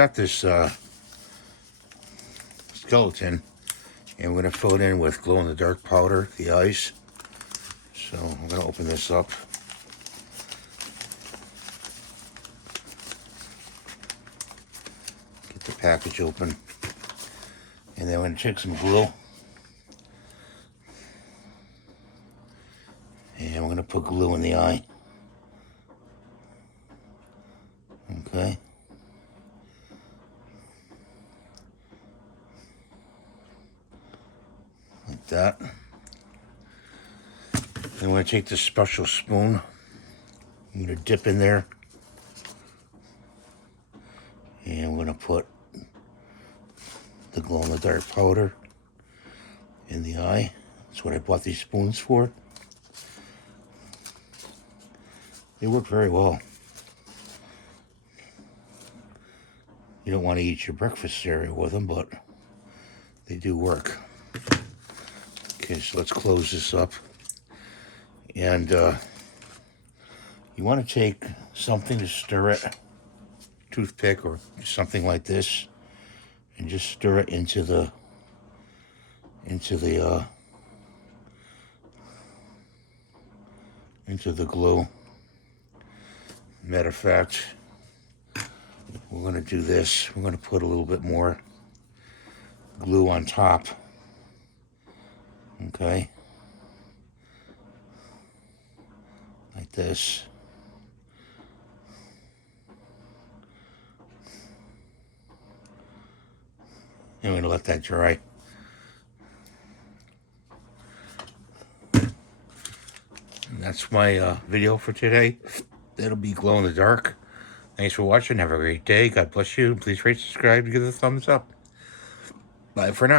Got this skeleton, and we're going to fill it in with glow-in-the-dark powder, the ice. So I'm going to open this up. Get the package open. And then I'm going to take some glue. And we're going to put glue in the eye. Okay. Like that. Then I'm going to take this special spoon. I'm going to dip in there. And I'm going to put the glow-in-the-dark powder in the eye. That's what I bought these spoons for. They work very well. You don't want to eat your breakfast cereal with them, but they do work. Okay, so let's close this up. And you want to take something to stir it, toothpick or something like this, and just stir it into the glue. Matter of fact, we're going to do this. We're going to put a little bit more glue on top. Okay. Like this. And we're going to let that dry. And that's my video for today. It'll be glow in the dark. Thanks for watching. Have a great day. God bless you. Please rate, subscribe, and give it a thumbs up. Bye for now.